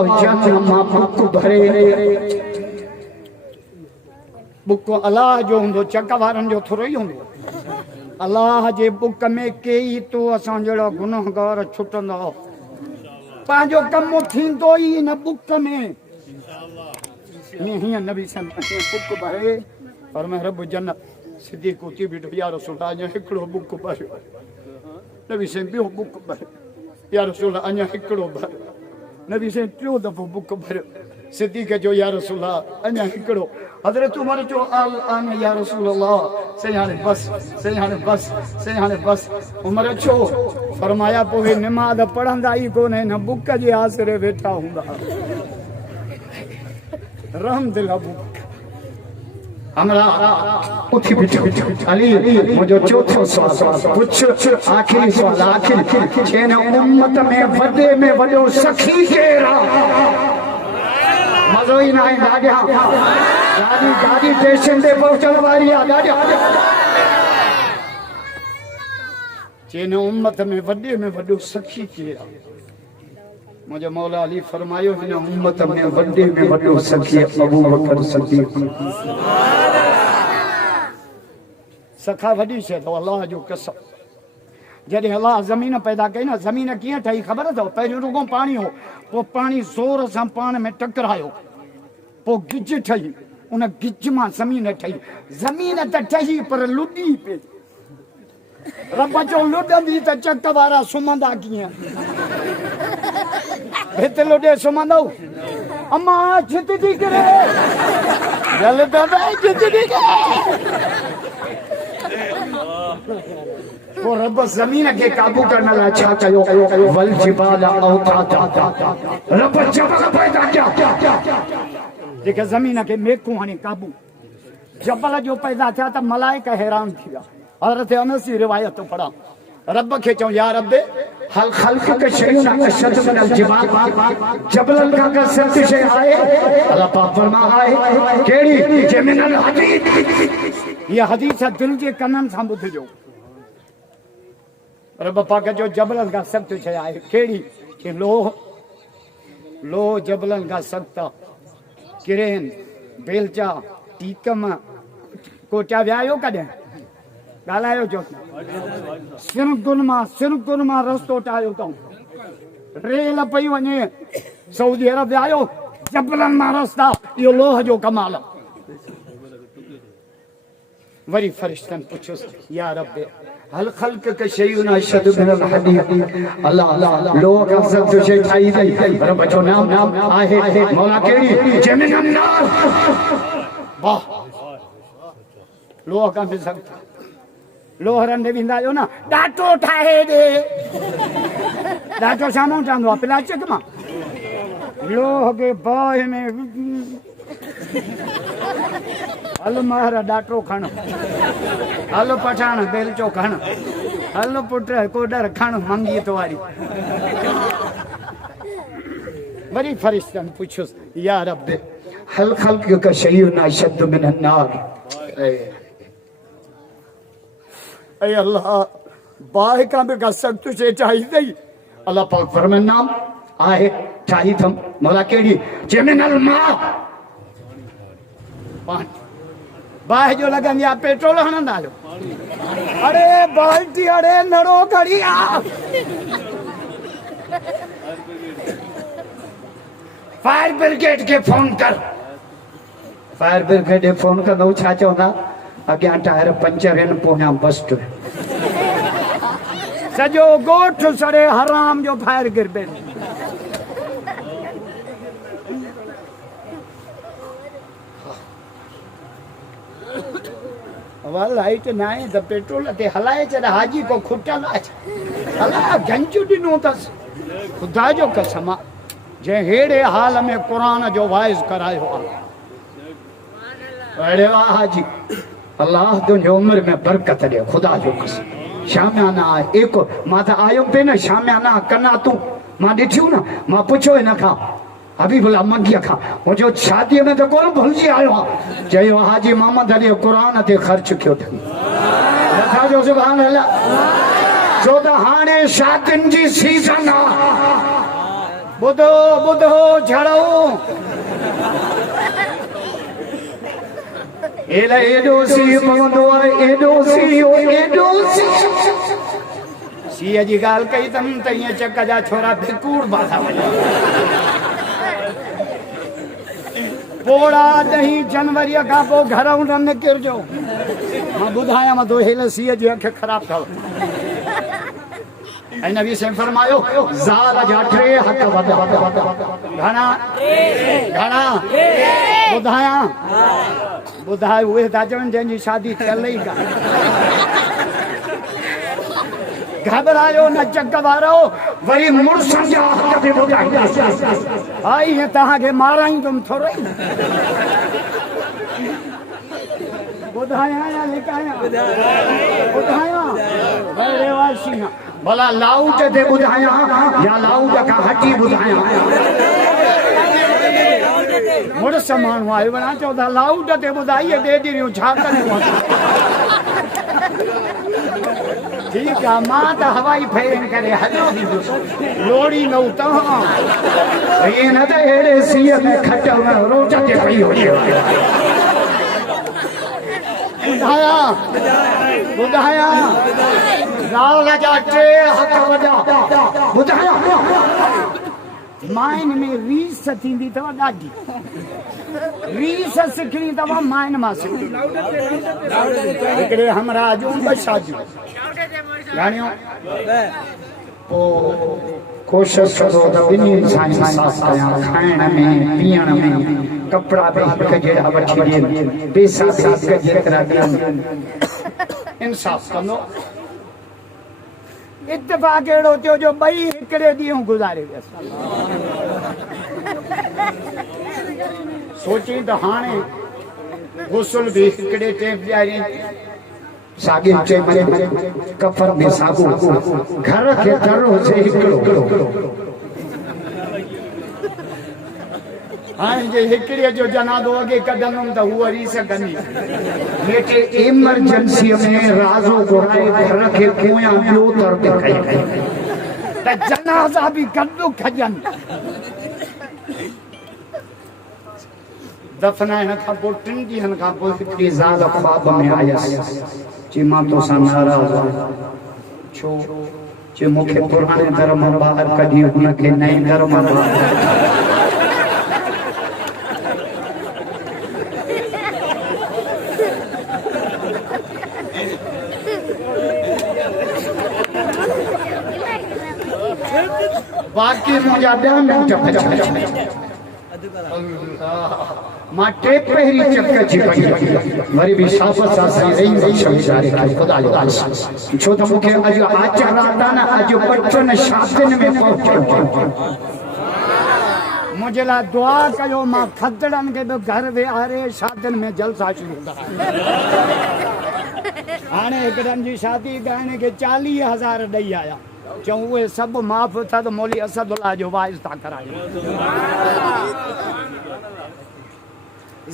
अल्लाह जन मां बुक भरे बुक अल्लाह जो हुंदो चक वारन जो थोरो ही हुंदो अल्लाह जे बुक में कई तो असां जड़ा गुनाहगार छुटंदा पांजो कम थींदो ही न बुक में नहीं नबी सन बुक भरे और मैं रब जन्नत सिद्दीक कोती बिठो या रसूल अल्लाह हिकड़ो बुक भरे नबी सन बियो बुक भरे या रसूल अल्लाह हिकड़ो भरे नबी सन टियों दफ़ो बुक भरे सिद्दीक जो या रसूल अल्लाह अञा हिकड़ो हज़रत उमर जो आल आन या रसूल अल्लाह सयाने बस सयाने बस उमर छो फरमाया पोइ नमाज पढ़ंदा ही कोने न बुक जे आसरे वेठा हुंदा रहमदिल्ला बुक हमरा उठी बिठो अली मुझो चौथो सवाल पुछ आखिरी सवाल आखिर छेन उम्मत में वडे में वडो सखी केरा मज़ो ही ना गाड़िया गाड़ी स्टेशन ते पहुंचण वारी आ गाड़ी चेन उम्मत में वडो सखी केरा मुझे मौला अली फरमायो हिन उम्मत में वडो सखी अबू बकर सिद्दीक सखा वडी शे तो अल्लाह जो कसम जॾहिं अल्लाह ज़मीन पैदा कई न ज़मीन कीअं ठही ख़बर अथव पहिरियों रुगो पाणी हो पोइ पाणी ज़ोर सां पाण में टकरायो पोइ गिज ठही उन गिज मां ज़मीन ठही ज़मीन त ठही पर लुॾी पे रब जो लुॾंदी त चक वारा सुम्हंदा कीअं हिते लुॾे सुम्हंदो अम्मा जितदी करे जल दादा जितदी करे वो रब जमीन के काबू करने ला छा कयो वल जिबाल औताता रब जबल पैदा किया जेके जमीन के मेकू हाने काबू जबल जो पैदा थिया त मलाइका हैरान थी विया हज़रत अनस जी रिवायत तो पढ़ा रब के चो या रब हल खल्क के शयून अशद मिन अल जिबाल जबलन का कसरत शे आए अल्लाह पाक फरमा आए केड़ी जमिनल हदीद ये हदीस दिल जे कनन सां ॿुधजो रब पाक जो जबलन का सख्त शे आए केड़ी कि लो जबलन का सख्त किरेन बेलचा टीकम कोटा व्यायो कॾहिं ॻाल्हायो जो सिरकुन मां रस्तो ठाहियो अथऊं रेल पई वञे सऊदी अरब आयो जबलनि मां रस्ता इहो लोह जो कमाल वरी फरिश्तनि पुछियोसि या रब हल खल्क के शयून अशद मिन अल हदीद अल्लाह लोह का सख्त शे ठाही अथई रब जो नाम आहे मौला केड़ी जमिनन नार वाह लोह का बि सख्त लोहरन दे विंदा जो ना डाटो ठाहे दे डाटो सामो ठहंदो आहे प्लास्टिक मां लोह के बाहि में हल मार डाटो खण हल पठाण बेलचो खण हल पुट कोडर खण मंगी तवारी वरी फरिश्तन पुछियोसि या रब हल खल्क का शयून अशद मिन अन्नार ऐ अल्लाह बाहि का भी का सख्त शे ठाही अथई अल्लाह पाक फरमाए नाम आहे ठाही थम मौला केड़ी जमिनल मां पानी बाहि जो लगंदी आहे पेट्रोल हणंदा आहियो अरे बाल्टी अरे नड़ो खड़ी आ फायर ब्रिगेड के फोन कर फायर ब्रिगेड फोन कंदो छा चवंदा अॻियां टायर पंचर आहिनि पोयां बस्ट सॼो ॻोठ सड़े हराम जो फायर गिरबे लाइट न आहे त पेट्रोल ते हलाए छॾ हाजी को खुटल हला गंज ॾिनो अथसि ख़ुदा जो कसम जंहिं हेड़े हाल में क़ुरान जो वाइज़ करायो आहे हाजी अल्लाह तुझे उम्र में बरकत दे खुदा जो कसम शामियाना आहे एको मां त आयो पे न शामियाना कना तू मां ॾिठियूं न मां पुछो हिन खां हबीबुल्लाह मंगीअ खां मुंहिंजो शादीअ में त कोन भुलिजी आयो आहे चयो हाजी मोहम्मद अली क़ुरान ते ख़र्च कयो अथई लखा जो सुभान अल्लाह छो त हाणे शादियुनि जी सीज़न आहे बुधो बुधो झड़ो एला एडो सी पवंदो आहे एडो सी सीअ जी ॻाल्हि कई तम त ईअं चक जा छोरा भिकूड़ बाधा वञे पोड़ा ॾहीं जनवरीअ खां पोइ घरऊं न निकिरजो मां ॿुधायां मां तो हेल सीअ जी अखि ख़राब अथव ऐं नबी से फरमायो ज़ाल जा टे हक़ वॾा घणा घणा ॿुधायां ॿुधाए उहे था चवनि जंहिंजी शादी थियल ई कान घबरायो न चक वारो वरी मुड़ुसनि जा हक़ बि ॿुधाईंदा हा ईअं तव्हांखे माराईंदुमि थोरो ॿुधायां या लिकायां ॿुधायां रेवासी भला लाउट ते ॿुधायां या लाउट खां हटी ॿुधायां मुड़ुस माण्हू आहे वञा चओ था लाउट ते ॿुधाइए ॾेॾिरियूं छा करियूं ठीकु आहे मां त हवाई फेरनि करे हलियो लोड़ी न तव्हां ईअं न त अहिड़े सीअ में खट रोज ते पई हुजे ॿुधायां ॿुधायां ज़ाल जा टे हक़ वॾा ॿुधायां माइन में रीस थींदी अथव ॾाढी रीस सिखणी अथव माइन मां सिखणी हिकिड़े हमरा जूं ॿ शादियूं ॼाणियो पोइ कोशिशि करो त ॿिन्ही सां इंसाफ़ कयां खाइण में पीअण में कपिड़ा बि हिक जहिड़ा वठी ॾियनि पैसा बि हिक जेतिरा ॾियनि इंसाफ़ कंदो इत्तेफ़ाक़ अहिड़ो थियो जो ॿई हिकिड़े ॾींहुं गुज़ारे वियसि सोची त हाणे गुसल बि हिकिड़े टेप ॾियारी साॻिन टेप कफन में साॻो घर खे दरो से हिकिड़ो हाणे जे हिकिड़े जो जनाज़ो अॻे कढंदुमि त हूअ रीस कंदी जेके एमरजेंसीअ में राज़ो घुराए घर खे पोयां ॿियो तर ते खई त जनाज़ा बि गॾु खजनि दफ़नाइण खां पोइ 3 ॾींहंनि खां पोइ हिकिड़ी ज़ाल ख्वाब में आयसि चई मां तोसां नाराज़ आहियां छो चई मूंखे पुराणे दर मां ॿाहिरि कढी हुनखे नए दर मां बाक़ी मुंहिंजा 10 मिंट मां टे पहिरीं चक जी वरी बि शाबत सां सही रही शमशारे खे ख़ुदा जो छो त मूंखे अॼु आचर रात आहे न अॼु 55 शादियुनि में पहुचणो मुंहिंजे लाइ दुआ कयो मां खदड़नि खे बि घर विहारे शादियुनि में जलसा शुरू करा हाणे हिकिड़नि जी शादी ॻाइण खे 40,000 ॾेई आया चऊं उहे सभु माफ़ था त मौली असदुल्ला जो वाइस था कराइनि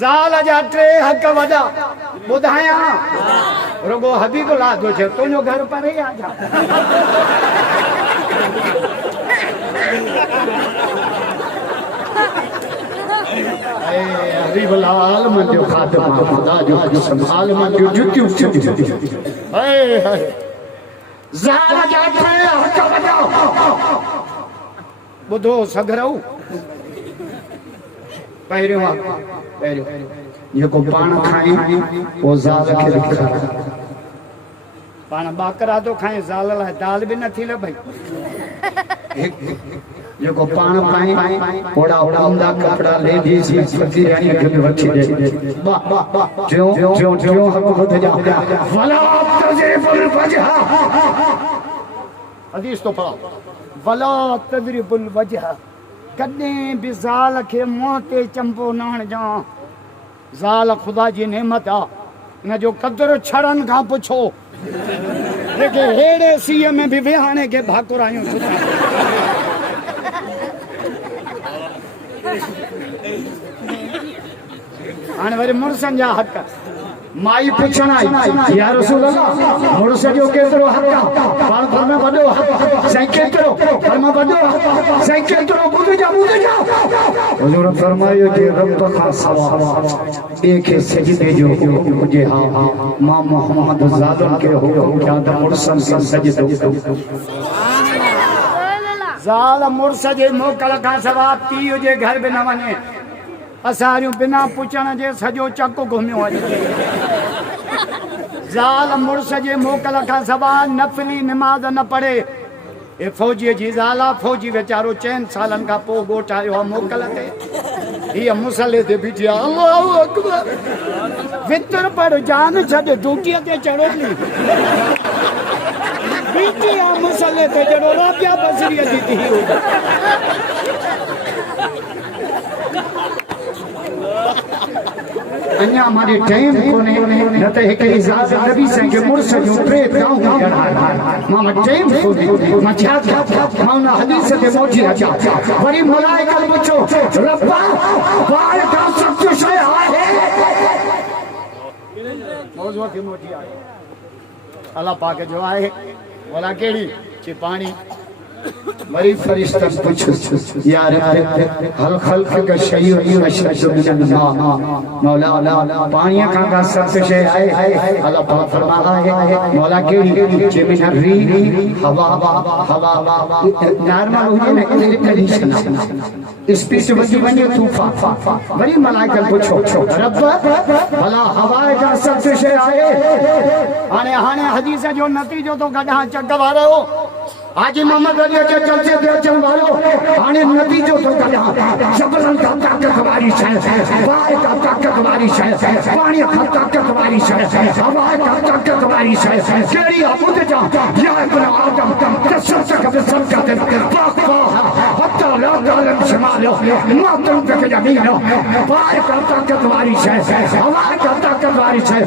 ज़ाल जा 3 हक़ वॾा ॿुधायां रुगो हबीबुल्ला जो चयो तुंहिंजो घर परे आ जा हबीबुल्ला आलम जो खातिमा खुदा जो कसम आलम जो जुतियूं हाय हाय ज़ाल जा 3 हक़ वॾा ॿुधो सगरऊ पहिरियों जेको पाण खाए वो ज़ाल खे खाए पाण बाकरा तो खाए ज़ाल लाइ दाल बि नथी लभई जेको पाण पाए ओड़ा उमदा कपड़ा लेडी सी पति रानी खे वठी दे वाह वाह जो जो जो हक़ वध जा वला तजरिबुल वजह हदीस तो पढ़ो वला तजरिबुल वजह कॾहिं बि ज़ाल खे मुंहं ते चंबो न हणजां ज़ाल ख़ुदा जी नेमत आहे इन जो क़दुरु छड़नि खां पुछो जेके अहिड़े सीअ में बि विहाणे खे भाकुरायूं हाणे वरी मुड़ुसनि जा हक़ माई पुछण आई या रसूल अल्लाह मुर्स जो केतिरो हक़ आहे पाण फरमा वॾो हक़ साईं केतिरो फरमा वॾो हक़ साईं केतिरो ॿुधजा हुज़ूर फरमायो जे रब खां सवा ॿिए खे सजदे जो हुकुम हुजे हा मां मोहम्मद ज़ालम खे हुकुम कयां त मुर्सन खे सजदो ज़ाल मुर्स जे मोकल खां सवा पीउ जे घर बि न वञे असां बिना पुछण जे सॼो चक घुमियो अचे ज़ाल मुर्स जे मोकल खां सवा नफ़ली निमाज़ न पढ़े ए फौजीअ जी ज़ाल फौजी वीचारो 4 सालनि खां पोइ ॻोठ आयो आहे मोकल ते हीअ मुसले ते बीठी आहे अल्लाहु अकबर वितर पर जान छॾ ड्यूटीअ ते चढ़ो थी बीठी आहे मुसले ते जहिड़ो राबिया बसरीअ जी थी अञा हमारे टाइम कोने न त हिकु इजाज़त नबी साईं खे मुर्स जो 3 गाऊं मां टाइम कोने मां छा मां उन हदीस ते पहुची अचां वरी मलाइका पुछो रब्बा बार का सच शय आहे मौजूद थी मोटी आहे अल्लाह पाक जो आहे वला केड़ी चे पानी वरी फरिश्ता पूछो यार हल खल्क का शय अशद मिन मौला पानी का सच शय आहे अल्लाह पाक फरमाता है मौला केड़ी चे मिन री हवा नॉर्मल हुजे न कंडीशन स्पीच वधी वने तूफान वरी मलाइका पूछो रब भला हवा का सच शय आहे हाने हदीस जो नतीजो तो गडा चक वारो हाजी मोहम्मद अली के जलसे दे अचण वालो हाने नतीजो तो कढा जबरन का ताकत वाली शय बाय का ताकत वाली शय पानी का ताकत वाली शय हवा का ताकत वाली शय केड़ी अबुद जा या इब्न आदम तसरक बिसरकत पाक हत्ता ला गालम शमालो मा तुम तक जमीनो बाय का ताकत वाली शय हवा का ताकत वाली शय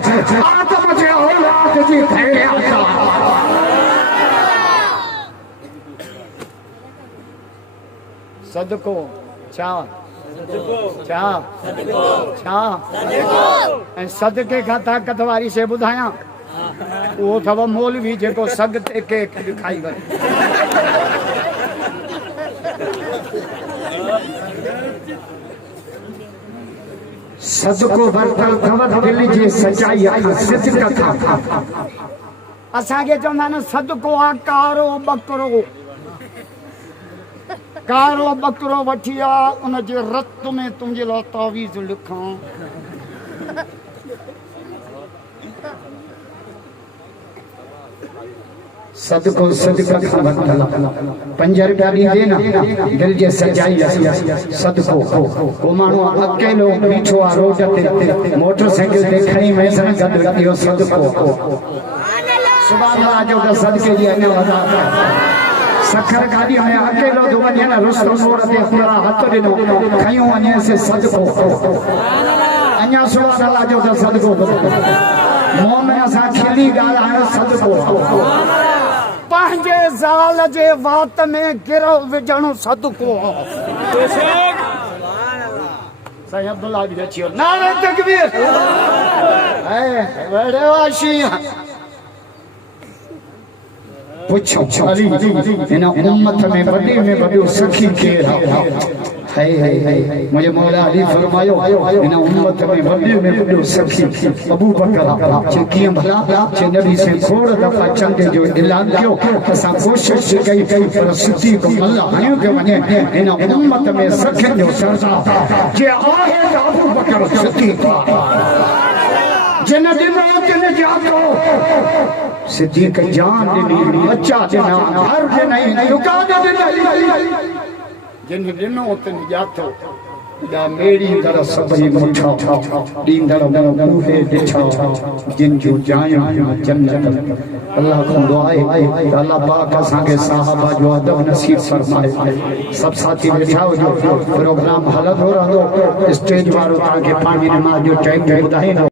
आदम जे औलाद जी खैरिया सदको छा छा छा ऐं सदके खां ताकत वारी शइ ॿुधायां उहो अथव मौलवी जेको सग ते केक खाई वञे सदको वरतल अथव दिलि जी सचाई सिदक खां असांखे चवंदा आहिनि सदको आहे कारो बकरो वठी आ उन जे रत में तुंहिंजे लाइ तावीज़ लिखां सदको सदका खां वरतल 5 रुपया ॾींदे न दिलि जे सचाई सदको को माण्हू अकेलो बीठो आहे रोड ते मोटरसाइकिल ते खणी मैसन गॾु इहो सदको सुभाणे अल्लाह जो त सदके जी अञा वधा सखर गाड़ी में अकेलो तो वने ना रुस्तो मोड़ ते अपना हाथ दिनो खयो वने से सदको अन्या सुभान अल्लाह जो तो सदको मोह में असा खिली गाल है सदको पंहिंजे ज़ाल जे वात में गिरो विझणो सदको सही अब्दुल्ला भी अचियो नारे तकबीर ए बड़े वाशी पुछो अली इन उम्मत में वॾो सखी केर है मुझे मौला अली फरमायो इन उम्मत में वॾो सखी अबू बकर जे कीअं भला जे नबी से खोड़ दफ़ा चंद जो ऐलान कयो असां कोशिश कई पर सिद्दीक़ अल्लाह हणियो के वञे इन उम्मत में सखियुनि जो सरदार जे आहे त अबू बकर सिद्दीक़ जिन ॾिनो तिन जातो सिद्दीक़ जान ॾिनी बच्चा ॾिना घर ॾिनई दुकान ॾिनई जिन ॾिनो तिन जातो दा मेरी दर सभई मुठा ॾींदड़ मुहे ॾिठा जिन जो जायूं जन्नत अल्लाह को दुआ है अल्लाह पाक असांखे साहबा जो अदब नसीब फरमाए सब साथी वेठा हुजो प्रोग्राम हलंदो रहंदो स्टेज वारो तव्हांखे पाणी नमाज़ जो टाइम ॿुधाईंदो